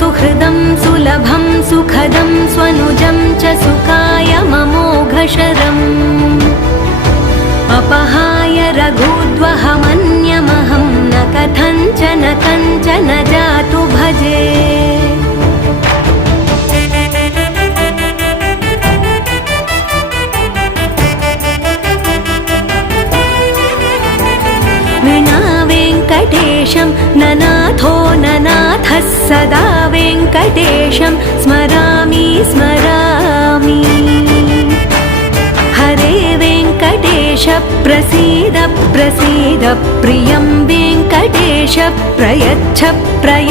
सुहृदं सुलभं सुखदं स्वनुजं च सुखाय ममोघशरम् अपहाय रघुद्वहमन्यमहं न कथञ्चन कञ्चन जातु भजे। विना वेङ्कटेशं ननाथो ननाथः सदा वेङ्कटेशं स्मरामि स्मरामि। हरे वेङ्कटेश प्रसीद प्रसीद प्रियं वेङ्कटेश प्रयच्छ प्रयच्छ।